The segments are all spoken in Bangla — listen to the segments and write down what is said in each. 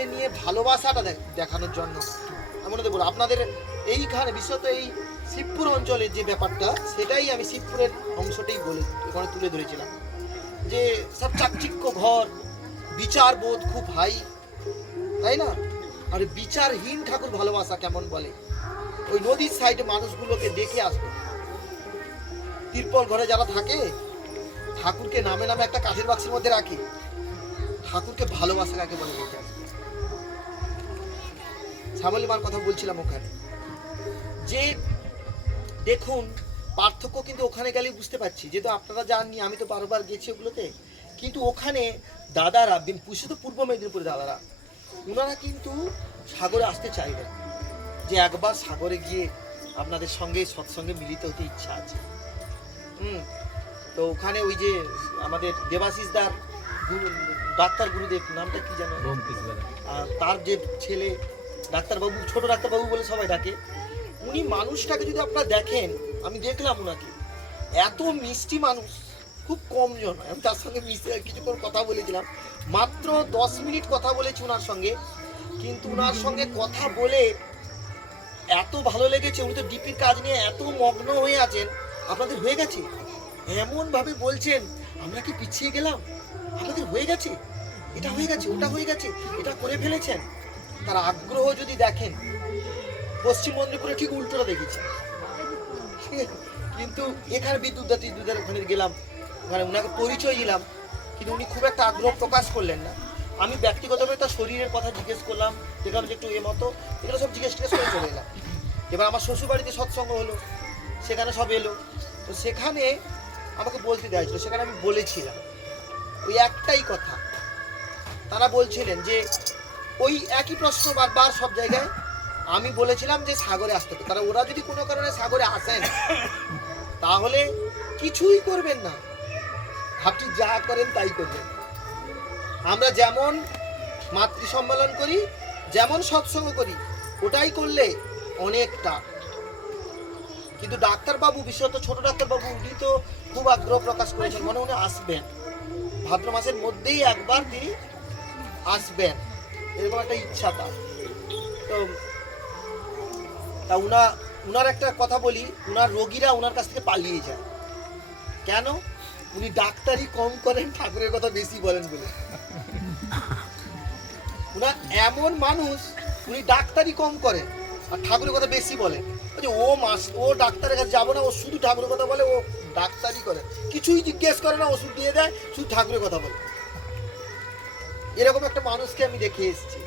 ঠাকুরকে নিয়ে ভালোবাসাটা দেখানোর জন্য। আমি মনে আপনাদের এইখানে, বিশেষত এই শিবপুর অঞ্চলের যে ব্যাপারটা, সেটাই আমি শিবপুরের অংশটাই বলে এখানে তুলে ধরেছিলাম। যে সব চাকচিক্য ঘর, বিচার বোধ খুব হাই। তাই না? আর বিচারহীন ঠাকুর ভালোবাসা কেমন বলে? ওই নদীর সাইডে মানুষগুলোকে দেখে আসবে। তিরপল ঘরে যারা থাকে, ঠাকুরকে নামে নামে একটা কাঠের বাক্সের মধ্যে রাখে। ঠাকুরকে ভালোবাসা কাকে বলে দেখে আসবে শ্যামলী মার কথা বলছিলাম ওখানে। যে দেখুন পার্থক্য কিন্তু ওখানে গেলেই বুঝতে পারছি। যেহেতু আপনারা জাননি আমি তো বারবার গেছি ওগুলোতে। কিন্তু ওখানে দাদারা বিন- বিশেষত পূর্ব মেদিনীপুরের দাদারা ওনারা কিন্তু সাগরে আসতে চাইবেন যে একবার সাগরে গিয়ে আপনাদের সঙ্গে সৎসঙ্গে মিলিত হতে ইচ্ছা আছে। হুম তো ওখানে ওই যে আমাদের দেবাশিস দার গুরু ডাক্তার গুরুদেব নামটা কি জানো আর তার যে ছেলে ডাক্তারবাবু, ছোট ডাক্তারবাবু বলে সবাই ডাকে। উনি মানুষটাকে যদি আপনারা দেখেন, আমি দেখলাম ওনাকে। এত মিষ্টি মানুষ, খুব কম জন। আমি তার সঙ্গে মিশে কিছুক্ষণ কথা বলেছিলাম মাত্র দশ মিনিট কথা বলেছি ওনার সঙ্গে। কিন্তু ওনার সঙ্গে কথা বলে এত ভালো লেগেছে, উনি তো ডিপির কাজ নিয়ে এত মগ্ন হয়ে আছেন। আপনাদের হয়ে গেছে? এমন ভাবে বলছেন, আমরা কি পিছিয়ে গেলাম? আপনাদের হয়ে গেছে? এটা হয়ে গেছে, ওটা হয়ে গেছে, এটা করে ফেলেছেন। তার আগ্রহ যদি দেখেন, পশ্চিম মেদিনীপুরে ঠিক উল্টোটা দেখেছি। কিন্তু এখানে বিদ্যুৎ দাতি বিদ্যুতের ওখানে গেলাম ওখানে ওনাকে পরিচয় দিলাম, কিন্তু উনি খুব একটা আগ্রহ প্রকাশ করলেন না। আমি ব্যক্তিগতভাবে তার শরীরের কথা জিজ্ঞেস করলাম, দেখলাম যে একটু এ মতো, এগুলো সব জিজ্ঞেস টিজ্ঞেস করে চলে এলাম। এবার আমার শ্বশুর বাড়িতে সৎসঙ্গ হলো, সেখানে সব এলো। তো সেখানে আমাকে বলতে দেওয়া হয়েছিল সেখানে আমি বলেছিলাম। ওই একটাই কথা, তারা বলছিলেন যে ওই একই প্রশ্ন বারবার সব জায়গায়। আমি বলেছিলাম যে সাগরে আসতে হবে। তারা ওরা যদি কোনো কারণে সাগরে আসেন, তাহলে কিছুই করবেন না। আপনি যা করেন তাই করবেন। আমরা যেমন মাতৃ সম্মেলন করি, যেমন সৎসঙ্গ করি, ওটাই করলে অনেকটা। কিন্তু ডাক্তারবাবু, বিশেষত ছোট ডাক্তারবাবু, উনি তো খুব আগ্রহ প্রকাশ করেছেন। মনে উনি আসবেন। ভাদ্র মাসের মধ্যেই একবার তিনি আসবেন। এরকম একটা ইচ্ছা তার। তো, তা উনা, উনার একটা কথা বলি, উনার রোগীরা উনার কাছ থেকে পালিয়ে যায়। কেন? উনি ডাক্তারি কম করেন, ঠাকুরের কথা বেশি বলেন বলে। উনার এমন মানুষ, উনি ডাক্তারি কম করেন, আর ঠাকুরের কথা বেশি বলেন। ও মাস, ও ডাক্তারের কাছে যাব না, ও শুধু ঠাকুরের কথা বলে, ও ডাক্তারি করে। কিছুই জিজ্ঞেস করে না, ওষুধ দিয়ে দেয়, শুধু ঠাকুরের কথা বলে। এরকম একটা মানুষকে আমি দেখে এসেছি।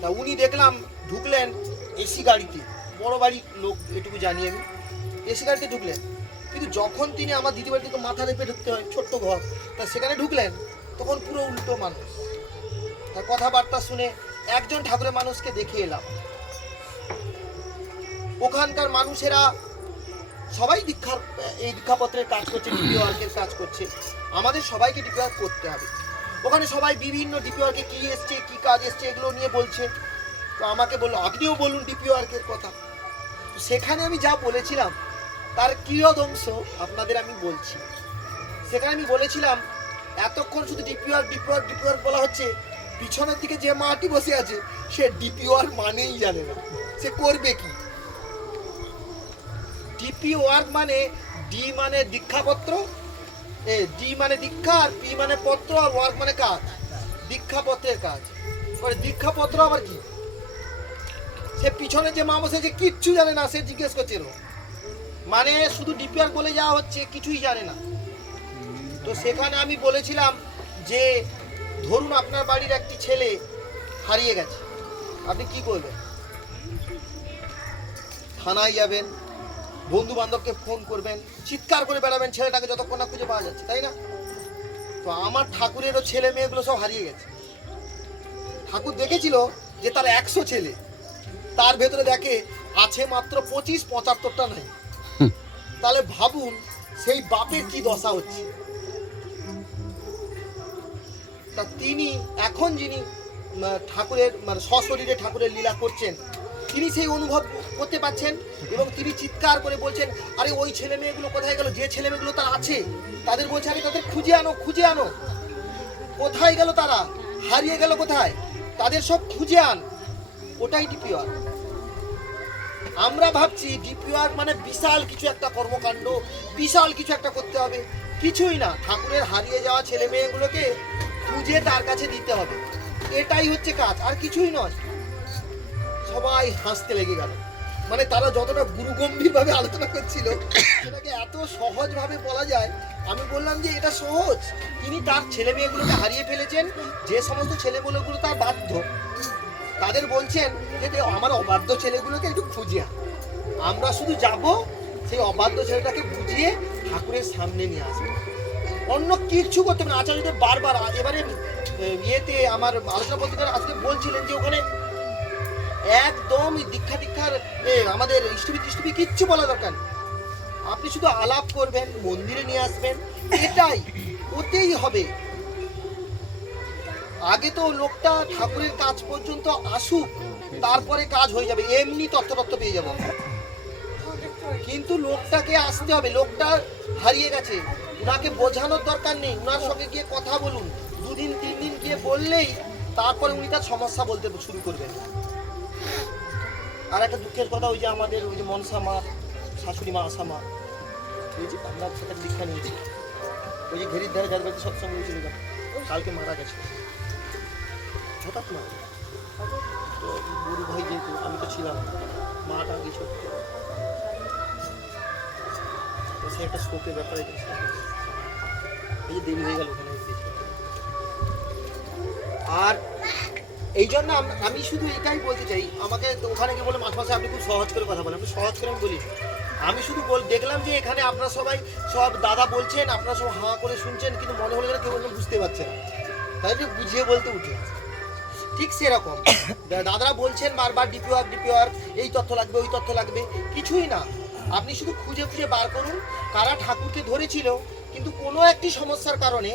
তা উনি দেখলাম ঢুকলেন এসি গাড়িতে। বড় বাড়ির লোক, এটুকু জানি আমি। এসি গাড়িতে ঢুকলেন। কিন্তু যখন তিনি আমার দিদি বাড়িতে মাথা রেপে ঢুকতে হয়, ছোট্ট ঘর, তা সেখানে ঢুকলেন, তখন পুরো উল্টো মানুষ। তার কথাবার্তা শুনে একজন ঠাকুরের মানুষকে দেখে এলাম। ওখানকার মানুষেরা সবাই দীক্ষার এই দীক্ষাপত্রের কাজ করছে ডিপি ওয়ার্কের কাজ করছে। আমাদের সবাইকে ডিপি ওয়ার্ক করতে হবে। ওখানে সবাই বিভিন্ন ডিপি ওয়ার্কে কী এসছে, কী কাজ এসছে, এগুলো নিয়ে বলছে। তো আমাকে বলল, আপনিও বলুন ডিপি ওয়ার্কের কথা। তো সেখানে আমি যা বলেছিলাম, তার কিয়দ অংশ আপনাদের আমি বলছি। সেখানে আমি বলেছিলাম, এতক্ষণ শুধু ডিপি ওয়ার্ক ডিপি ওয়ার্ক বলা হচ্ছে, পিছনের দিকে যে মাটি বসে আছে, সে ডিপি ওয়ার্ক মানেই জানে না। সে করবে কি? ডিপি ওয়ার্ক মানে ডি মানে দীক্ষাপত্র এ ডি মানে দীক্ষা আর পি মানে পত্র আর ওয়ার্ক মানে কাজ। দীক্ষাপত্রের কাজ। মানে দীক্ষাপত্র আবার কি? সে পিছনে যে মা বসে যে কিচ্ছু জানে না, সে জিজ্ঞেস করছে এরকম। মানে শুধু ডিপিআর বলে যাওয়া হচ্ছে, কিছুই জানে না। তো সেখানে আমি বলেছিলাম যে, ধরুন আপনার বাড়ির একটি ছেলে হারিয়ে গেছে। আপনি কি করবেন থানায় যাবেন বন্ধু বান্ধবকে ফোন করবেন চিৎকার করে বেড়াবেন ছেলেটাকে যতক্ষণ না খুঁজে পাওয়া যাচ্ছে তাই না? তো আমার ঠাকুরেরও ছেলে মেয়েগুলো সব হারিয়ে গেছে। ঠাকুর দেখেছিল যে তার একশো ছেলে তার ভেতরে দেখে আছে মাত্র পঁচিশ পঁচাত্তরটা নাই। তাহলে ভাবুন সেই বাপের কি দশা হচ্ছে? তা তিনি এখন যিনি ঠাকুরের মানে সশরীরে ঠাকুরের লীলা করছেন তিনি সেই অনুভব করতে পাচ্ছেন এবং তিনি চিৎকার করে বলছেন, আরে ওই ছেলে মেয়েগুলো কোথায় গেল? যে ছেলে মেয়েগুলো তার আছে, তাদের বলছে, আরে তাদের খুঁজে আনো খুঁজে আনো। কোথায় গেল তারা? হারিয়ে গেল কোথায়? তাদের সব খুঁজে আন। ওটাই ডিপিওয়ার আমরা ভাবছি ডিপিওয়ার মানে বিশাল কিছু একটা কর্মকাণ্ড, বিশাল কিছু একটা করতে হবে। কিছুই না, ঠাকুরের হারিয়ে যাওয়া ছেলে মেয়েগুলোকে খুঁজে তার কাছে দিতে হবে। এটাই হচ্ছে কাজ, আর কিছুই নয়। সবাই হাসতে লেগে গেল। মানে তারা যতটা গুরুগম্ভীর ভাবে আলোচনা করছিল, সেটাকে এত সহজ ভাবে বলা যায়, আমি বললাম যে এটা সহজ। তিনি তার ছেলে মেয়েগুলোকে হারিয়ে ফেলেছেন, যে সমস্ত ছেলেমেয়েগুলো তার বাধ্য। তাদের বলছেন যে আমার অবাধ্য ছেলেগুলোকে একটু খুঁজে। আমরা শুধু যাব, সেই অবাধ্য ছেলেটাকে বুঝিয়ে ঠাকুরের সামনে নিয়ে আসব। অন্য কিছু করতে না। আচার্যদের বারবার, এবারে ইয়েতে আমার আলোচনা বলতে আজকে বলছিলেন যে, ওখানে একদম দীক্ষা দীক্ষার আমাদের ইষ্টবি টিষ্টবি কিচ্ছু বলা দরকার। আপনি শুধু আলাপ করবেন, মন্দিরে নিয়ে আসবেন, এটাই, ওতেই হবে। আগে তো লোকটা ঠাকুরের কাজ পর্যন্ত আসুক, তারপরে কাজ হয়ে যাবে, এমনি তত্ত্ব পেয়ে যাব কিন্তু লোকটাকে আসতে হবে, লোকটা হারিয়ে গেছে। উনাকে বোঝানোর দরকার নেই, উনার সঙ্গে গিয়ে কথা বলুন। দুদিন, তিন দিন গিয়ে বললেই তারপরে উনি তার সমস্যা বলতে শুরু করবেন। আর একটা দুঃখের কথা ওই যে আমাদের ওই যে মনসা মা, শাশুড়ি মা, আশা মা ওই যে আমরা সেটা দীক্ষা নিয়েছি। ওই যে ঘেরির ধারে যার বাড়িতে সৎসঙ্গ হয়েছিল কালকে মারা গেছে। হঠাৎ না তো গুরু ভাই যেহেতু, আমি তো ছিলাম, মাটা কিছু। তো সে একটা স্কোপের ব্যাপারে। এই যে দেরি হয়ে গেল ওখানে। আর এই জন্য আমি শুধু এটাই বলতে চাই, আমাকে ওখানে গিয়ে বলে মাস মাসে আপনি খুব সহজ করে কথা বলেন আমি সহজ করে আমি বলি। আমি শুধু বল দেখলাম যে এখানে আপনারা সবাই সব দাদা বলছেন, আপনারা সব হাঁ করে শুনছেন, কিন্তু মনে হলো যেন কেউ বুঝতে পারছে না। জন্য বুঝিয়ে বলতে উঠে। ঠিক সেরকম। দাদারা বলছেন বারবার ডিপিওয়ার ডিপিওয়ার এই তথ্য লাগবে, ওই তথ্য লাগবে। কিছুই না। আপনি শুধু খুঁজে খুঁজে বার করুন, কারা ঠাকুরকে ধরেছিল, কিন্তু কোনো একটি সমস্যার কারণে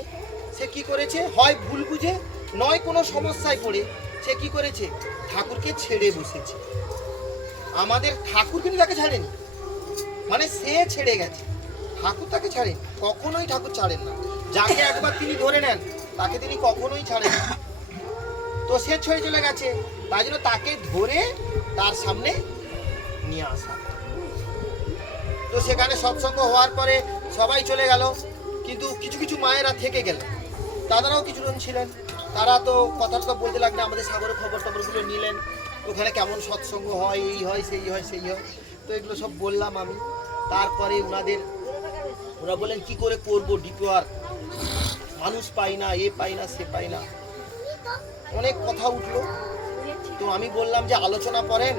সে কি করেছে? হয় ভুল বুঝে নয় কোনো সমস্যায় পড়ে সে কি করেছে? ঠাকুরকে ছেড়ে বসেছে। আমাদের ঠাকুর কিন্তু তাকে ছাড়েনি। মানে সে ছেড়ে গেছে। ঠাকুর তাকে ছাড়েন। কখনোই ঠাকুর ছাড়েন না। যাকে একবার তিনি ধরে নেন, তাকে তিনি কখনোই ছাড়েন না। তো সে ছেড়ে চলে গেছে। তাই জন্য তাকে ধরে তার সামনে নিয়ে আসা। তো সেখানে সৎসঙ্গ হওয়ার পরে সবাই চলে গেল। কিন্তু কিছু কিছু মায়েরা থেকে গেল দাদারাও কিছুজন ছিলেন। তারা তো কথা তো বলতে লাগলে আমাদের সাগরের খবর টবরগুলো নিলেন। ওখানে কেমন সৎসঙ্গ হয়, এই হয়, সেই হয় সেই হয়। তো এগুলো সব বললাম আমি। তারপরে ওনাদের ওরা বলেন কি করে করব ডিপোয়ার মানুষ পাই না, এ পাই না, সে পাই না। অনেক কথা উঠল। তো আমি বললাম যে, আলোচনা করেন?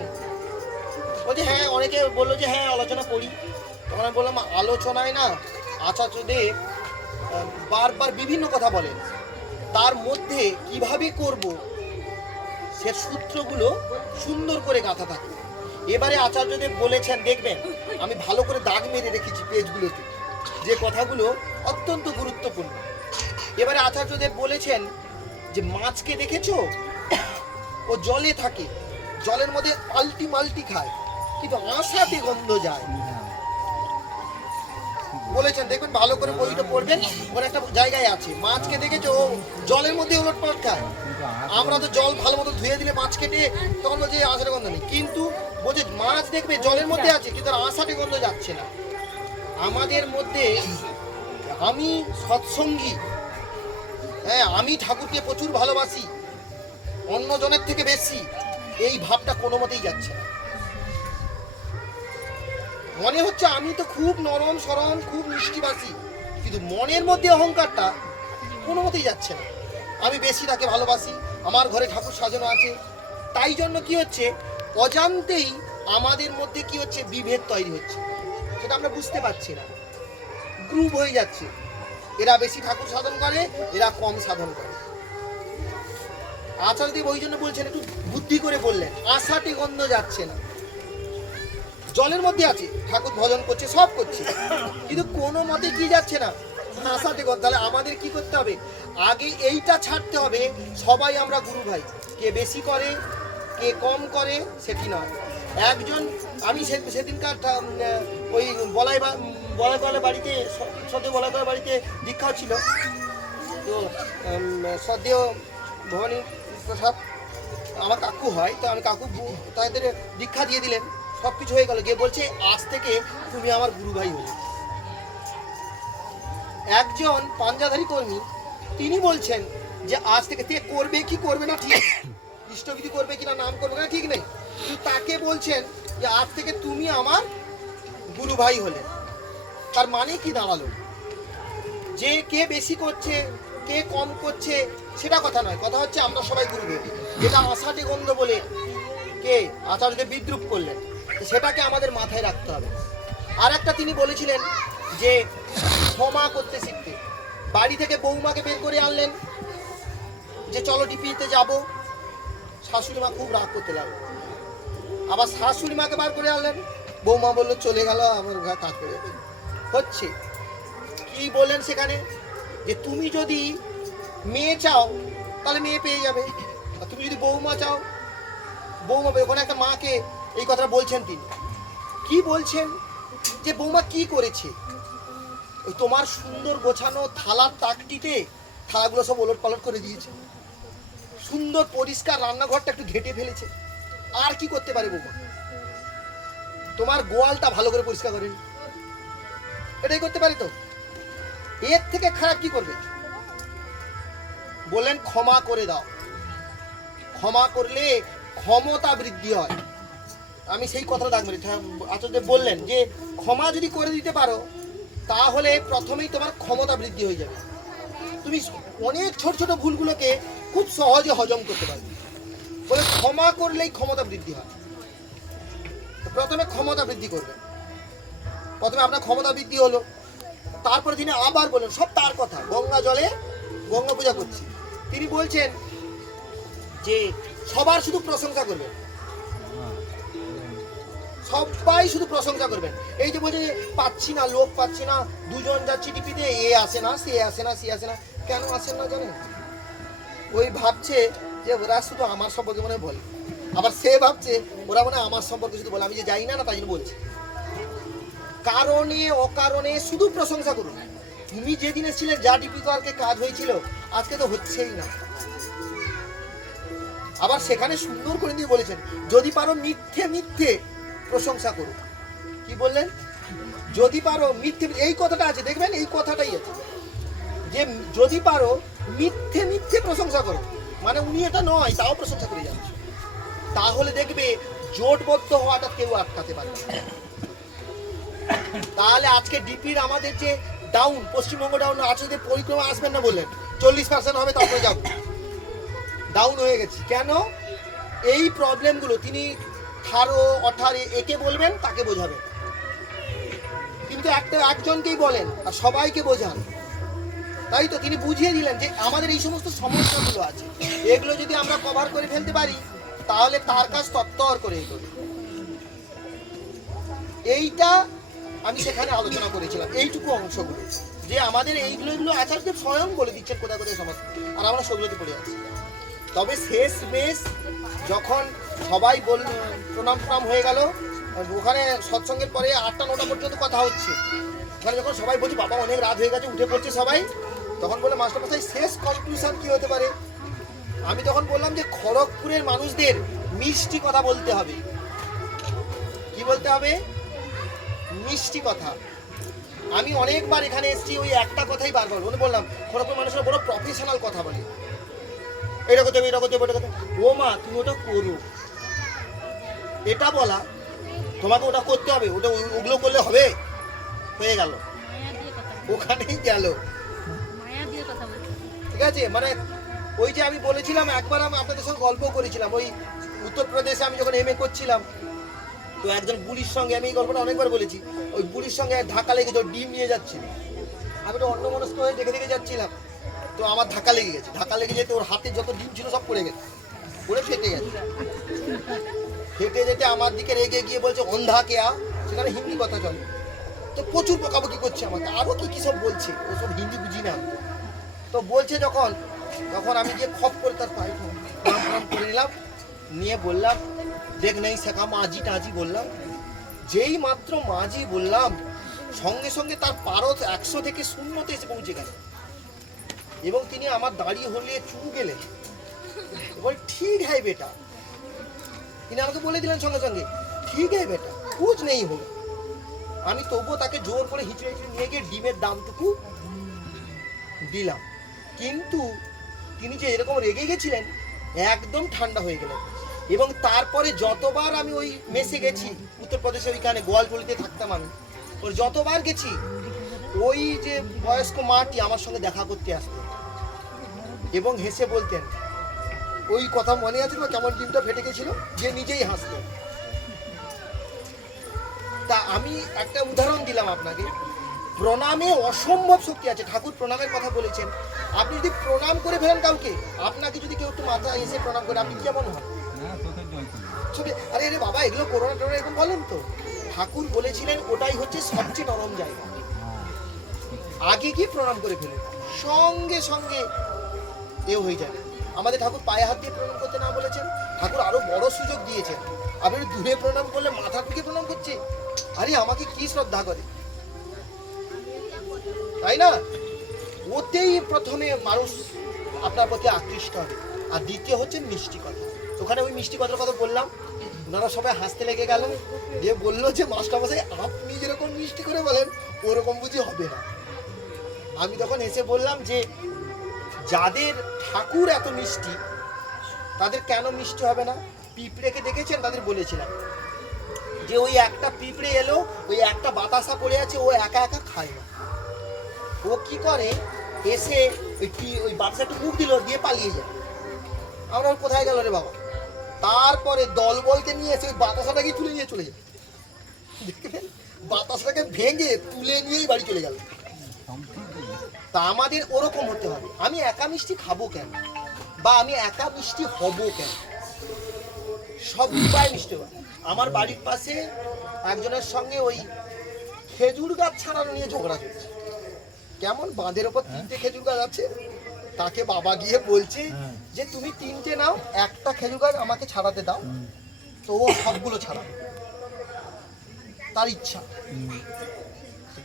বলছে হ্যাঁ। অনেকে বলল যে হ্যাঁ আলোচনা করি। তখন আমি বললাম, আলোচনায় না আচার্যদেব বারবার বিভিন্ন কথা বলেন। তার মধ্যে কীভাবে করব? সে সূত্রগুলো সুন্দর করে গাঁথা থাকে এবারে আচার্যদেব বলেছেন, দেখবেন, আমি ভালো করে দাগ মেরে রেখেছি পেজগুলোতে। যে কথাগুলো অত্যন্ত গুরুত্বপূর্ণ। এবারে আচার্যদেব বলেছেন যে, মাছকে দেখেছ? ও জলে থাকে। জলের মধ্যে পাল্টি মাল্টি খায়। কিন্তু আশাতে গন্ধ যায়। বলেছেন, দেখবেন ভালো করে বইটা পড়বেন, ওর একটা জায়গায় আছে। মাছকে দেখেছ? ও জলের মধ্যে ওলট পালট খায় আমরা তো জল ভালো মতো ধুয়ে দিলে মাছ কেটে তখন বলছে আশার গন্ধ নেই। কিন্তু বলছে মাছ দেখবে, জলের মধ্যে আছে, কিন্তু আশাতে গন্ধ যাচ্ছে না। আমাদের মধ্যে আমি সৎসঙ্গী। হ্যাঁ আমি ঠাকুরকে প্রচুর ভালোবাসি, অন্যজনের থেকে বেশি। এই ভাবটা কোনো মতেই যাচ্ছে না। মনে হচ্ছে আমি তো খুব নরম, সরম, খুব মিষ্টিবাসী। কিন্তু মনের মধ্যে অহংকারটা কোনো মতেই যাচ্ছে না। আমি বেশি তাকে ভালোবাসি, আমার ঘরে ঠাকুর সাজানো আছে। তাই জন্য কি হচ্ছে, অজান্তেই আমাদের মধ্যে কি হচ্ছে, বিভেদ তৈরি হচ্ছে। সেটা আমরা বুঝতে পারছি না। গ্রুপ হয়ে যাচ্ছে। এরা বেশি ঠাকুর সাধন করে, এরা কম সাধন করে। আচার্যদেব ওই জন্য বলছেন, একটু বুদ্ধি করে বললেন আশাটি গন্ধ যাচ্ছে না। জলের মধ্যে আছে, ঠাকুর ভজন করছে, সব করছে। কিন্তু কোনো মতে কি যাচ্ছে না? আশাটি কর তাহলে আমাদের কি করতে হবে? আগে এইটা ছাড়তে হবে, সবাই আমরা গুরু ভাই। কে বেশি করে, কে কম করে, সেটি নয়। একজন, আমি সেদিনকার ওই বলাই বা- বলাই বলাই বাড়িতে, সদ্য বলাই বাড়িতে দীক্ষা ছিল তো সদ্য ভবানী প্রসাদ আমার কাকু হয়, তো আমি কাকু, তাদের দীক্ষা দিয়ে দিলেন। সব কিছু হয়ে গেল। গিয়ে বলছে, আজ থেকে তুমি আমার গুরু ভাই হলে। একজন পাঞ্জাধারী কর্মী, তিনি বলছেন যে, আজ থেকে তে করবে কি করবে না ঠিক। ইষ্টবিধি করবে কিনা, নাম করবে না ঠিক নেই। তাকে বলছেন যে, আজ থেকে তুমি আমার গুরু ভাই হলে। তার মানে কি দাঁড়াল? যে কে বেশি করছে, কে কম করছে, সেটা কথা নয়। কথা হচ্ছে আমরা সবাই গুরুদেব। যেটা আশাটে গন্ধ বলে কে? আচার্যদেব বিদ্রুপ করলেন সেটাকে আমাদের মাথায় রাখতে হবে। আর একটা তিনি বলেছিলেন যে, ক্ষমা করতে শিখতে। বাড়ি থেকে বৌমাকে বের করে আনলেন, যে চলো ডিপিতে যাব। শাশুড়ি মা খুব রাগ করতে লাগল। আবার শাশুড়ি মাকে বার করে আনলেন। বৌমা বলল, চলে গেল আমার ঘা কাজ করে হচ্ছে। কি বললেন সেখানে? যে তুমি যদি মেয়ে চাও, তাহলে মেয়ে পেয়ে যাবে। আর তুমি যদি বৌমা চাও, বৌমা, ওখানে একটা মাকে এই কথাটা বলছেন তিনি। কি বলছেন? যে বৌমা কি করেছে? ওই তোমার সুন্দর গোছানো থালার তাকটিতে থালাগুলো সব ওলট পালট করে দিয়েছে। সুন্দর পরিষ্কার রান্নাঘরটা একটু ঘেটে ফেলেছে। আর কি করতে পারে বৌমা? তোমার গোয়ালটা ভালো করে পরিষ্কার করেনি এটাই করতে পারি তো? এর থেকে খারাপ কি করবে? বললেন, ক্ষমা করে দাও। ক্ষমা করলে ক্ষমতা বৃদ্ধি হয়। আমি সেই কথাটা দাগ মেরি আচার্য বললেন যে, ক্ষমা যদি করে দিতে পারো, তাহলে প্রথমেই তোমার ক্ষমতা বৃদ্ধি হয়ে যাবে। তুমি অনেক ছোট ছোট ভুলগুলোকে খুব সহজে হজম করতে পারবে। বলে ক্ষমা করলেই ক্ষমতা বৃদ্ধি হয়। প্রথমে ক্ষমতা বৃদ্ধি করবে প্রথমে আপনার ক্ষমতা বৃদ্ধি হলো। তারপরে তিনি আবার বলেন সব তার কথা। গঙ্গা জলে গঙ্গা পূজা করছি। তিনি বলছেন যে, সবার শুধু প্রশংসা করবেন। সবাই শুধু প্রশংসা করবেন। এই যে বলছে পাচ্ছি না, লোক পাচ্ছি না, দুজন যাচ্ছি টিপিতে এ আসে না, সে আসে না, সে আসে না, কেন আসেন না জানেন? ওই ভাবছে যে ওরা শুধু আমার সম্পর্কে মনে বলে। আবার সে ভাবছে, ওরা মনে আমার সম্পর্কে শুধু বলে। আমি যে যাই না না, তাই জন্য বলছি। কারণে, অকারণে শুধু প্রশংসা করুন। তুমি যেদিন এসেছিলেন, যা ডিপিকারকে কাজ হয়েছিল, আজকে তো হচ্ছেই না। আবার সেখানে সুন্দর করে দিয়ে বলেছেন, যদি পারো মিথ্যে মিথ্যে প্রশংসা করো কি বললেন? যদি পারো মিথ্যে, এই কথাটা আছে, দেখবেন এই কথাটাই আছে। যে যদি পারো মিথ্যে মিথ্যে প্রশংসা করো। মানে উনি এটা নয়, তাও প্রশংসা করে যাচ্ছে। তাহলে দেখবে জোটবদ্ধ হওয়াটা কেউ আটকাতে পারবে না। তাহলে আজকে ডিপির আমাদের যে ডাউন পশ্চিমবঙ্গ ডাউন আচার্যদের পরিক্রমা আসবেন না বললেন। চল্লিশ পার্সেন্ট হবে, তারপরে যাব। ডাউন হয়ে গেছি। কেন? এই প্রবলেমগুলো তিনি ঠারো অঠারে একে বলবেন, তাকে বোঝাবেন। কিন্তু একটা একজনকেই বলেন, আর সবাইকে বোঝান। তাই তো, তিনি বুঝিয়ে দিলেন যে আমাদের এই সমস্ত সমস্যাগুলো আছে। এগুলো যদি আমরা কভার করে ফেলতে পারি, তাহলে তার কাজ তত্তর করে এইটা আমি সেখানে আলোচনা করেছিলাম, এইটুকু অংশগুলো। যে আমাদের এইগুলো এগুলো আচার্য স্বয়ং বলে দিচ্ছেন কোথায় কোথায় সমস্যা আর আমরা সেগুলোতে পড়ে আছি। তবে শেষ বেশ যখন সবাই বল, প্রণাম প্রণাম হয়ে গেল। ওখানে সৎসঙ্গের পরে আটটা, নটা পর্যন্ত কথা হচ্ছে। ওখানে যখন সবাই বলছে, বাবা, অনেক রাত হয়ে গেছে, উঠে পড়ছে সবাই। তখন বলে মাস্টারমশাই, শেষ কনক্লুশন কি হতে পারে? আমি তখন বললাম যে, খড়গপুরের মানুষদের মিষ্টি কথা বলতে হবে। কি বলতে হবে? মিষ্টি কথা। আমি অনেকবার এখানে এসেছি, ওই একটা কথাই বারবার বলে বললাম খড়গপুর মানুষের বড় প্রফেশনাল কথা বলে। এটা করতে ও মা তুমি ওটা করো। এটা বলা তোমাকে ওটা করতে হবে ওটা ওগুলো করলে হবে? হয়ে গেল। ওখানেই গেল। ঠিক আছে? মানে ওই যে আমি বলেছিলাম একবার আমি আপনাদের সঙ্গে গল্প করেছিলাম ওই উত্তরপ্রদেশে আমি যখন এম এ করছিলাম তো একজন বুড়ির সঙ্গে আমি এই গল্পটা অনেকবার বলেছি ওই বুড়ির সঙ্গে ধাক্কা লেগেছে ওর ডিম নিয়ে যাচ্ছিল আমি তো অন্য মনস্ক হয়ে দেখে দেখে যাচ্ছিলাম তো আমার ধাক্কা লেগে গেছে। ধাক্কা লেগে যেতে ওর হাতে যত ডিম ছিল সব পড়ে গেছে পড়ে ফেটে গেছে। ফেটে যেতে আমার দিকে রেগে গিয়ে বলছে, অন্ধা কেয়া সেখানে হিন্দি কথা চলে। তো প্রচুর বকাবকি করছে আমাকে। আরও কী কী সব বলছে? ওসব হিন্দি বুঝি না। তো বলছে যখন, তখন আমি গিয়ে খপ করে তার পায়ে করে নিলাম। নিয়ে বললাম, দেখ নেই শেখা, মাঝি টাজি বললাম। যেই মাত্র মাঝি বললাম, সঙ্গে সঙ্গে তার পারদ একশো থেকে শূন্যতে এসে পৌঁছে গেল। এবং তিনি আমার দাঁড়িয়ে হলিয়ে চুপ গেলেন বল ঠিক হ্যাঁ বেটা। তিনি আমাকে বলে দিলেন সঙ্গে সঙ্গে, ঠিক আছে বেটা, কুছ নেই হোক আমি তবুও তাকে জোর করে হিচড়ে হিচড়ে নিয়ে গিয়ে ডিমের দামটুকু দিলাম। কিন্তু তিনি যে এরকম রেগে গেছিলেন, একদম ঠান্ডা হয়ে গেলেন। এবং তারপরে যতবার আমি ওই মেসে গেছি উত্তরপ্রদেশে ওইখানে গোয়ালটলিতে থাকতাম আমি, ওর যতবার গেছি, ওই যে বয়স্ক মাটি আমার সঙ্গে দেখা করতে আসতো এবং হেসে বলতেন ওই কথা মনে আছে তো কেমন ডিমটা ফেটে গেছিল? যে নিজেই হাসতেন তা আমি একটা উদাহরণ দিলাম আপনাকে। প্রণামে অসম্ভব শক্তি আছে। ঠাকুর প্রণামের কথা বলেছেন। আপনি যদি প্রণাম করে ফেলেন কাউকে আপনাকে যদি কেউ একটু মাথা এসে প্রণাম করে আপনি কেমন হন? আরে আরে বাবা এগুলো করোনা টোনা এরকম বলেন তো। ঠাকুর বলেছিলেন ওটাই হচ্ছে সবচেয়ে নরম জায়গা। আগে গিয়ে প্রণাম করে ফেলুন। সঙ্গে সঙ্গে এ হয়ে যাবে। আমাদের ঠাকুর পায়ে হাত দিয়ে প্রণাম করতে না বলেছেন? ঠাকুর আরও বড় সুযোগ দিয়েছেন। আপনি দূরে প্রণাম করলে মাথা থেকে প্রণাম করছে। আরে আমাকে কি শ্রদ্ধা করে? তাই না? ওতেই প্রথমে মানুষ আপনার প্রতি আকৃষ্ট হবে। আর দ্বিতীয় হচ্ছে মিষ্টি কথা। ওখানে ওই মিষ্টি কথার কথা বললাম। ওনারা সবাই হাসতে লেগে গেল। দিয়ে বলল যে মাস্টারমশাই আপনি যেরকম মিষ্টি করে বলেন, ওরকম বুঝি হবে না। আমি তখন এসে বললাম যে যাদের ঠাকুর এত মিষ্টি, তাদের কেন মিষ্টি হবে না? পিঁপড়েকে দেখেছেন? তাদের বলেছিলাম। যে ওই একটা পিঁপড়ে এলো, ওই একটা বাতাসা পড়ে আছে, ও একা একা খায় না। ও কি করে? এসে ওই ওই বাতাসাটা মুখ দিল, দিয়ে পালিয়ে যায়। আমরা কোথায় গেল রে বাবা? তারপরে দল বলতে নিয়ে এসে ওই বাতাসাটাকে তুলে নিয়ে চলে যায় দেখলেন? বাতাসটাকে ভেঙে তুলে নিয়েই বাড়ি চলে গেল। তা আমাদের ওরকম হতে হবে। আমি একা মিষ্টি খাব কেন? বা আমি একা মিষ্টি হব কেন? সব উপায় মিষ্টি আমার বাড়ির পাশে একজনের সঙ্গে ওই খেজুর গাছ ছাড়ানো নিয়ে ঝগড়া চলছে। কেমন বাঁধের ওপর তিনটে খেজুর গাছ আছে? তাকে বাবা গিয়ে বলছে যে তুমি তিনটে নাও একটা খেজুর গাছ আমাকে ছাড়াতে দাও। তো ও সবগুলো ছাড়াবে। তার ইচ্ছা।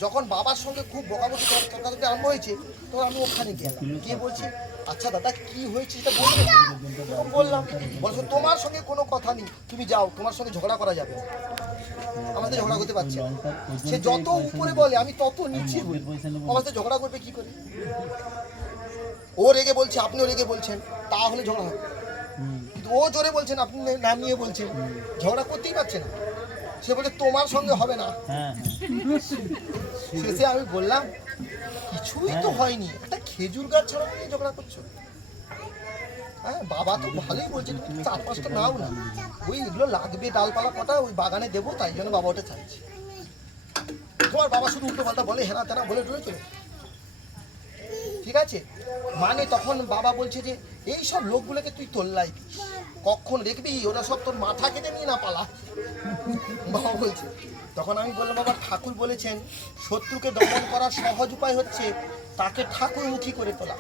যখন বাবার সঙ্গে খুব বকাবকি তর্কাতর্কি আরম্ভ হয়েছে, তখন আমি ওখানে গেলাম। গিয়ে বলছি আচ্ছা দাদা, কি হয়েছে সেটা বলবে? বললাম বলছো তোমার সঙ্গে কোনো কথা নেই। তুমি যাও, তোমার সঙ্গে ঝগড়া করা যাবে আমাদের ঝগড়া করতে পারছে না। সে যত উপরে বলে, আমি তত নিচে বলি। সাথে ঝগড়া করবে কি করে? ও রেগে বলছে, আপনিও রেগে বলছেন, তাহলে ঝগড়া হবে। কিন্তু ও জোরে বলছেন, আপনি নামিয়ে বলছেন। ঝগড়া করতেই পারছে না। সে বলে তোমার সঙ্গে হবে না। শেষে আমি বললাম কিছুই তো হয়নি। একটা খেজুর গাছ ছাড়া নিয়ে ঝগড়া করছ? হ্যাঁ বাবা তো ভালোই বলছে তুমি চার পাঁচটা নাও না। ওই এগুলো লাগবে ডালপালা কটা ওই বাগানে দেবো তাই জন্য বাবা ওটা চাইছে তোমার বাবা শুধু উল্টো পাল্টা বলে হেনা তেনা বলে চলে ঠিক আছে? মানে তখন বাবা বলছে যে এই সব লোকগুলোকে তুই তোল্লাই দিস। কখন দেখবি ওরা সব তোর মাথা কেটে নিয়ে না পালা? বাবা বলছে, তখন আমি বললাম, বাবা, ঠাকুর বলেছেন, শত্রুকে দমন করার সহজ উপায় হচ্ছে তাকে ঠাকুর ঠাকুরমুখী করে তোলা।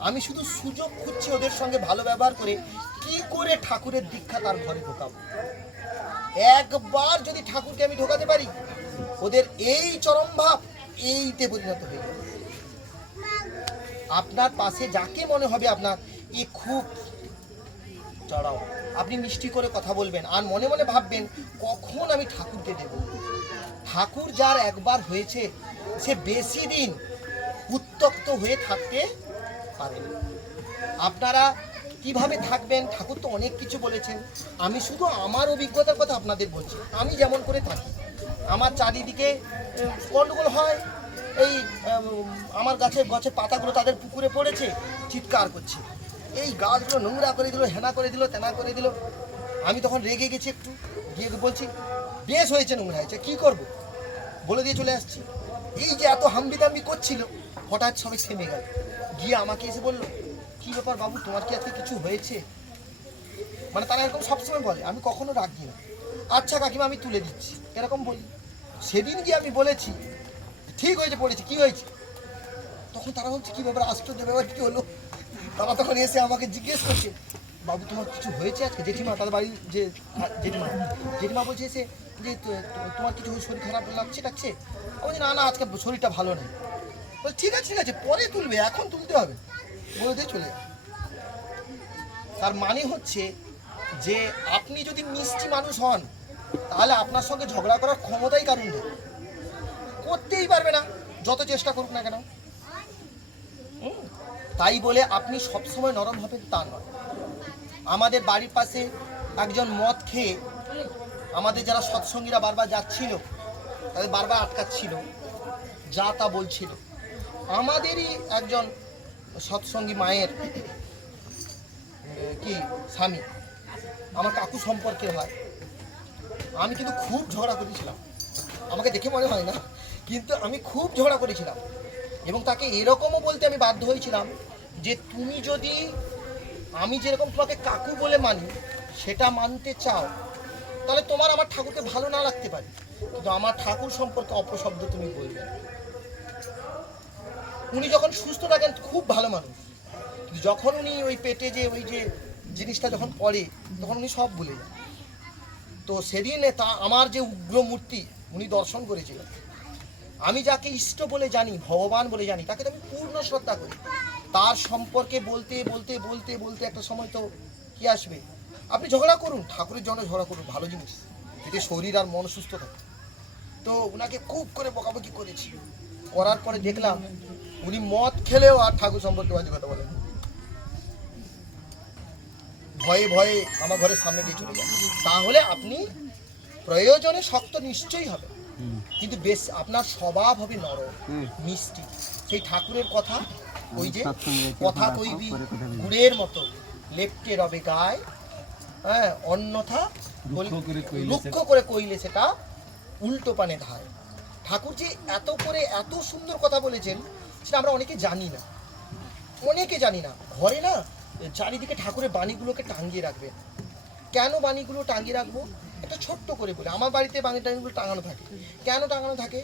আমি শুধু সুযোগ খুঁজছি ওদের সঙ্গে ভালো ব্যবহার করে, কি করে ঠাকুরের দীক্ষা তার ঘরে ঢোকাবো? একবার যদি ঠাকুরকে আমি ঢোকাতে পারি, ওদের এই চরম ভাব এইতে পরিণত হয়ে আপনার পাশে যাকে মনে হবে আপনার এ খুব চড়াও। আপনি মিষ্টি করে কথা বলবেন আর মনে মনে ভাববেন কখন আমি ঠাকুরকে দেব? ঠাকুর যার একবার হয়েছে সে বেশি দিন উত্তপ্ত হয়ে থাকতে পারে আপনারা কীভাবে থাকবেন? ঠাকুর তো অনেক কিছু বলেছেন। আমি শুধু আমার অভিজ্ঞতার কথা আপনাদের বলছি। আমি যেমন করে থাকি। আমার চারিদিকে উম, গন্ডগোল হয় এই আমার গাছের গাছের পাতাগুলো তাদের পুকুরে পড়েছে, চিৎকার করছে। এই গাছগুলো নোংরা করে দিল, হেনা করে দিল, তেনা করে দিল। আমি তখন রেগে গেছি একটু, গিয়ে বলছি, বেশ হয়েছে নোংরা হয়েছে, কী করব? বলে দিয়ে চলে আসছি। এই যে এত হাম্বি দাম্বি করছিল, হঠাৎ সবাই থেমে গেল। গিয়ে আমাকে এসে বলল, কি ব্যাপার বাবু, তোমার কি আজকে কিছু হয়েছে? মানে তারা এরকম সবসময় বলে, আমি কখনো রাখি না। আচ্ছা কাকিমা, আমি তুলে দিচ্ছি। এরকম বলি। সেদিন গিয়ে আমি বলেছি ঠিক হয়েছে, পড়েছে। কি হয়েছে? তখন তারা বলছে, কি ব্যাপার? আশ্চর্য ব্যাপার, কি হলো? তারা তখন এসে আমাকে জিজ্ঞেস করছে, বাবু, তোমার কিছু হয়েছে আজকে? জেঠিমা, তাদের বাড়ির যে জেঠিমা জেঠিমা বলছে এসে যে তোমার কিছু শরীর খারাপ লাগছে লাগছে? বলছি, না না, আজকে শরীরটা ভালো নেই। বল, ঠিক আছে ঠিক আছে, পরে তুলবে, এখন তুলতে হবে। বলে দিয়ে চলে তার মানে হচ্ছে যে, আপনি যদি মিষ্টি মানুষ হন, তাহলে আপনার সঙ্গে ঝগড়া করার ক্ষমতাই কারণ নেই। করতেই পারবে না। যত চেষ্টা করুক না কেন। তাই বলে আপনি সবসময় নরম হবেন তা নয়। আমাদের বাড়ির পাশে একজন মদ খেয়ে আমাদের যারা সৎসঙ্গীরা বারবার যাচ্ছিল, তাদের বারবার আটকাচ্ছিল, যা তা বলছিল। আমাদেরই একজন সৎসঙ্গী মায়ের, কি, স্বামী। আমার কাকু সম্পর্কে হয়। আমি কিন্তু খুব ঝগড়া করেছিলাম। আমাকে দেখে মনে হয় না কিন্তু আমি খুব ঝগড়া করেছিলাম। এবং তাকে এরকমও বলতে আমি বাধ্য হয়েছিলাম যে, তুমি যদি আমি যেরকম তোমাকে কাকু বলে মানি, সেটা মানতে চাও, তাহলে তোমার আমার ঠাকুরকে ভালো না লাগতে পারে। কিন্তু আমার ঠাকুর সম্পর্কে অপশব্দ তুমি বলবে উনি যখন সুস্থ থাকেন, খুব ভালো মানুষ। যখন উনি ওই পেটে যে, ওই যে জিনিসটা যখন পড়ে, তখন উনি সব ভুলে যান। তো সেদিন তা, আমার যে উগ্র মূর্তি, উনি দর্শন করেছিলেন। আমি যাকে ইষ্ট বলে জানি, ভগবান বলে জানি, তাকে তো আমি পূর্ণ শ্রদ্ধা করি। তার সম্পর্কে বলতে বলতে বলতে বলতে একটা সময় তো কি আসবে? আপনি ঝগড়া করুন, ঠাকুরের জন্য ঝগড়া করুন, ভালো জিনিস। এতে শরীর আর মন সুস্থ থাকে। তো ওনাকে খুব করে বকাবকি করেছি। করার পরে দেখলাম, উনি মদ খেলেও আর ঠাকুর সম্পর্কে বাজে কথা বলেন ভয়ে ভয়ে আমার ঘরের সামনে দিয়ে চলে যান। তাহলে আপনি প্রয়োজনে শক্ত নিশ্চয়ই হবে কিন্তু বেশ আপনার স্বভাব হবে নরম মিষ্টি। সেই ঠাকুরের কথা ওই যে কথা কইবি গুড়ের মতো লেপটে রবে গায় হ্যাঁ অন্যথা লক্ষ্য করে কইলে সেটা। উল্টো পানে ধায়। ঠাকুর যে এত করে এত সুন্দর কথা বলেছেন সেটা আমরা অনেকে জানি না। অনেকে জানি না। ঘরে না চারিদিকে ঠাকুরের বাণীগুলোকে টাঙ্গিয়ে রাখবেন। কেন বাণীগুলো টাঙ্গিয়ে রাখব? একটা ছোট্ট করে বলে, আমার বাড়িতে বাণী টাঙিগুলো টাঙানো থাকে। কেন টাঙানো থাকে?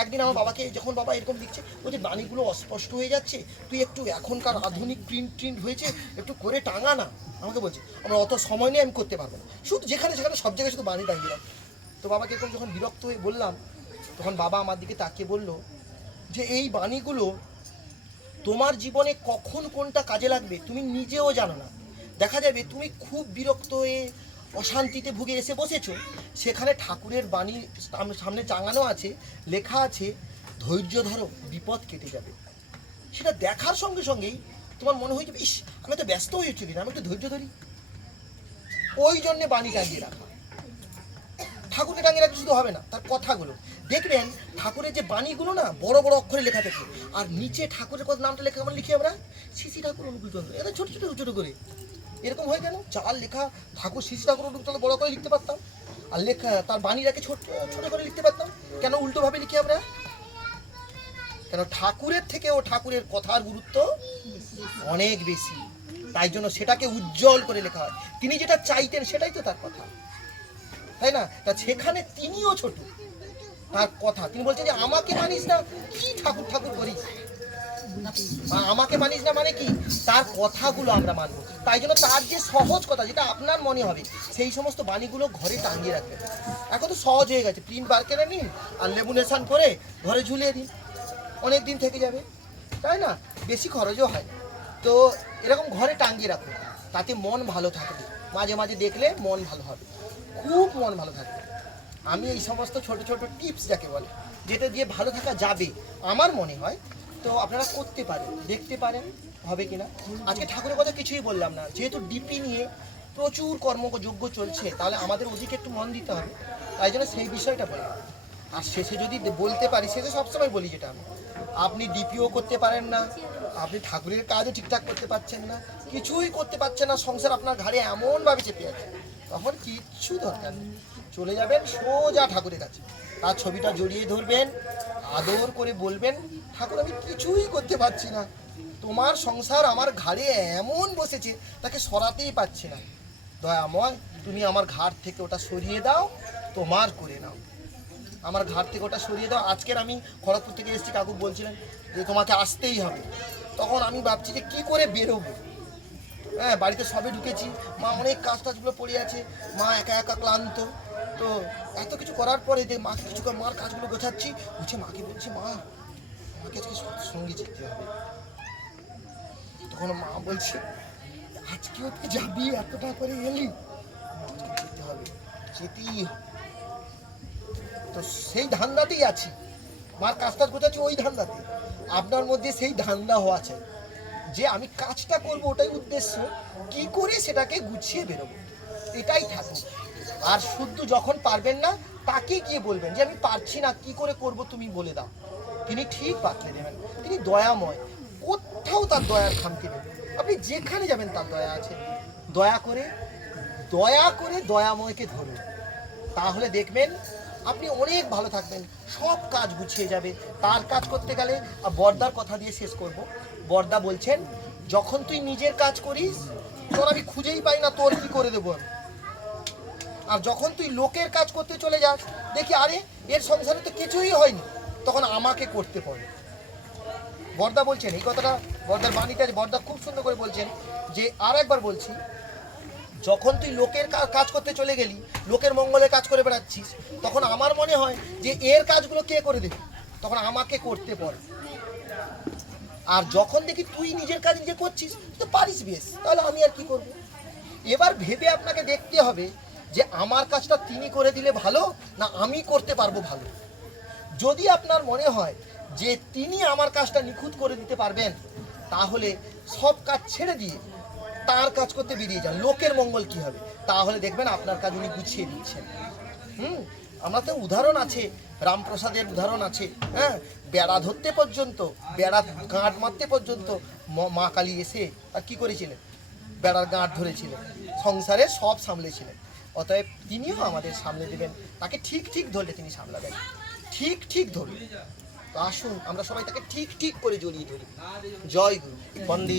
একদিন আমার বাবাকে যখন বাবা এরকম দিচ্ছে, বলছে, বাণীগুলো অস্পষ্ট হয়ে যাচ্ছে, তুই একটু এখনকার আধুনিক প্রিন্ট প্রিন্ট হয়েছে, একটু করে টাঙা না। আমাকে বলছে, আমার অত সময় নেই আমি করতে পারব না। শুধু যেখানে সেখানে সব জায়গায় শুধু বাণী টাঙিয়ে তো বাবাকে এরকম যখন বিরক্ত হয়ে বললাম, তখন বাবা আমার দিকে তাকিয়ে বলল যে, এই বাণীগুলো তোমার জীবনে কখন কোনটা কাজে লাগবে তুমি নিজেও জানো না। দেখা যাবে তুমি খুব বিরক্ত হয়ে অশান্তিতে ভুগে এসে বসেছো? সেখানে ঠাকুরের বাণী সাম- সামনে টাঙানো আছে, লেখা আছে, ধৈর্য ধরো, বিপদ কেটে যাবে। সেটা দেখার সঙ্গে সঙ্গেই তোমার মনে হয়ে যাবে ইস, আমি তো ব্যস্ত হয়ে চলি না, আমি একটু ধৈর্য ধরি? ওই জন্যে বাণী টাঙিয়ে রাখা ঠাকুরকে টাঙিয়ে রাখলে শুধু হবে না, তার কথাগুলো। দেখবেন, ঠাকুরের যে বাণীগুলো না, বড় বড় অক্ষরে লেখা থাকে। আর নিচে ঠাকুরের কথা, নামটা লেখা, আমরা লিখি আমরা? শ্রী ঠাকুর অনুকূল চন্দ্র। এটা ছোটো ছোটো ছোটো করে। এরকম হয় কেন চার লেখা, ঠাকুর শ্রী ঠাকুর অনুকূল বড় করে লিখতে পারতাম। আর লেখা, তার বাণীটাকে ছোট ছোট করে লিখতে পারতাম। কেন উল্টোভাবে লিখি আমরা? কেন ঠাকুরের থেকে ও ঠাকুরের কথার গুরুত্ব অনেক বেশি। তাই জন্য সেটাকে উজ্জ্বল করে লেখা হয়। তিনি যেটা চাইতেন সেটাই তো তার কথা। তাই না? তা সেখানে তিনিও ছোট। তার কথা। তিনি বলছেন যে, আমাকে মানিস না, কি ঠাকুর ঠাকুর করিস? আমাকে মানিস না মানে কি? তার কথাগুলো আমরা মানবো। তাই জন্য তার যে সহজ কথা, যেটা আপনার মনে হবে, সেই সমস্ত বাণীগুলো ঘরে টাঙিয়ে রাখবেন। এখন তো সহজ হয়ে গেছে। প্রিন্ট বার করে নিন আর লেবুনেশন করে ঘরে ঝুলিয়ে দিন। অনেক দিন থেকে যাবে। তাই না? বেশি খরচও হয় তো এরকম ঘরে টাঙিয়ে রাখুন। তাতে মন ভালো থাকবে। মাঝে মাঝে দেখলে মন ভালো হবে। খুব মন ভালো থাকবে। আমি এই সমস্ত ছোট ছোট টিপস যাকে বলে, যেটা দিয়ে ভালো থাকা যাবে, আমার মনে হয় তো আপনারা করতে পারেন, দেখতে পারেন হবে কিনা। আজকে ঠাকুরের কথা কিছুই বললাম না। যেহেতু ডিপি নিয়ে প্রচুর কর্মযোগ্য চলছে, তাহলে আমাদের ওদিকে একটু মন দিতে হবে। তাই জন্য সেই বিষয়টা বললাম। আর শেষে যদি বলতে পারি, শেষে সবসময় বলি যেটা আমি। আপনি ডিপিও করতে পারেন না, আপনি ঠাকুরের কাজও ঠিকঠাক করতে পারছেন না, কিছুই করতে পারছেন না, সংসার আপনার ঘাড়ে এমনভাবে চেপে আছে। তখন কিচ্ছু দরকার চলে যাবেন সোজা ঠাকুরের কাছে। তার ছবিটা জড়িয়ে ধরবেন, আদর করে বলবেন, ঠাকুর, আমি কিছুই করতে পারছি না। তোমার সংসার আমার ঘাড়ে এমন বসেছে, তাকে সরাতেই পারছি না। দয়াময়, তুমি আমার ঘাট থেকে ওটা সরিয়ে দাও, তোমার করে নাও। আমার ঘাট থেকে ওটা সরিয়ে দাও। আজকের আমি খড়গপুর থেকে এসেছি, কাকু বলছিলেন যে তোমাকে আসতেই হবে। তখন আমি ভাবছি যে কী করে বেরোবো? হ্যাঁ বাড়িতে সবে ঢুকেছি। মা অনেক কাজ টাজগুলো পড়ে আছে। মা একা একা ক্লান্ত। তো এত কিছু করার পরে যে মাকে কিছু মার কাজগুলো গোছাচ্ছি বুঝছে মাকে, বলছি মা আমাকে আজকে সঙ্গে যেতে হবে। তখন মা বলছে আজকেও তুই যাবি, এতটা করে এলি যেতেই হবে। যেতেই তো সেই ধান্দাতেই আছি। আমার কাজটা গোছাচ্ছি ওই ধান্দাতে আপনার মধ্যে সেই ধান্দা হওয়া চাই। যে আমি কাজটা করব ওটাই উদ্দেশ্য, কি করে সেটাকে গুছিয়ে বেরোবো? এটাই থাকুক। আর শুদ্ধ যখন পারবেন না, তাকে গিয়ে বলবেন যে, আমি পারছি না, কি করে করব তুমি বলে দাও। তিনি ঠিক বাতলে দেবেন। তিনি দয়াময়। কোথাও তার দয়ার খামতি নেই। আপনি যেখানে যাবেন, তার দয়া আছে। দয়া করে দয়া করে দয়াময়কে ধরুন। তাহলে দেখবেন, আপনি অনেক ভালো থাকবেন। সব কাজ গুছিয়ে যাবে। তার কাজ করতে গেলে বর্দার কথা দিয়ে শেষ করব। বর্দা বলছেন, যখন তুই নিজের কাজ করিস, তোর আমি খুঁজেই পাই না, তোর কি করে দেবো আমি? আর যখন তুই লোকের কাজ করতে চলে যাস, দেখি আরে, এর সংসারে তো কিছুই হয়নি। তখন আমাকে করতে পড়ে বর্দা বলছেন, এই কথাটা বর্দার বাণীটা বর্দা খুব সুন্দর করে বলছেন, যে আর একবার বলছি, যখন তুই লোকের কাজ করতে চলে গেলি, লোকের মঙ্গলে কাজ করে বেড়াচ্ছিস, তখন আমার মনে হয় যে এর কাজগুলো কে করে দেবে? তখন আমাকে করতে পড়ে আর যখন দেখি তুই নিজের কাজ নিজে করছিস, তো পারিস বেশ, তাহলে আমি আর কি করব? এবার ভেবে আপনাকে দেখতে হবে যে আমার কাজটা তিনি করে দিলে ভালো, না আমি করতে পারব ভালো? যদি আপনার মনে হয় যে তিনি আমার কাজটা নিখুঁত করে দিতে পারবেন, তাহলে সব কাজ ছেড়ে দিয়ে তার কাজ করতে বেরিয়ে যান। লোকের মঙ্গল কি হবে? তাহলে দেখবেন আপনার কাজ উনি গুছিয়ে দিচ্ছেন। হুম? আমরা তো উদাহরণ আছে, রামপ্রসাদের উদাহরণ আছে হ্যাঁ? বেড়া ধরতে পর্যন্ত, বেড়া গাঁট মারতে পর্যন্ত মা কালী এসে আর কি করেছিলেন? বেড়ার গাঁট ধরেছিলেন। সংসারে সব সামলেছিলেন। অতএব তিনিও আমাদের সামলে দেবেন। তাকে ঠিক ঠিক ধরলে তিনি সামলাবেন। ঠিক ঠিক ধরুন তো আসুন, আমরা সবাই তাকে ঠিক ঠিক করে জড়িয়ে ধরি। জয় গুরু। বন্দে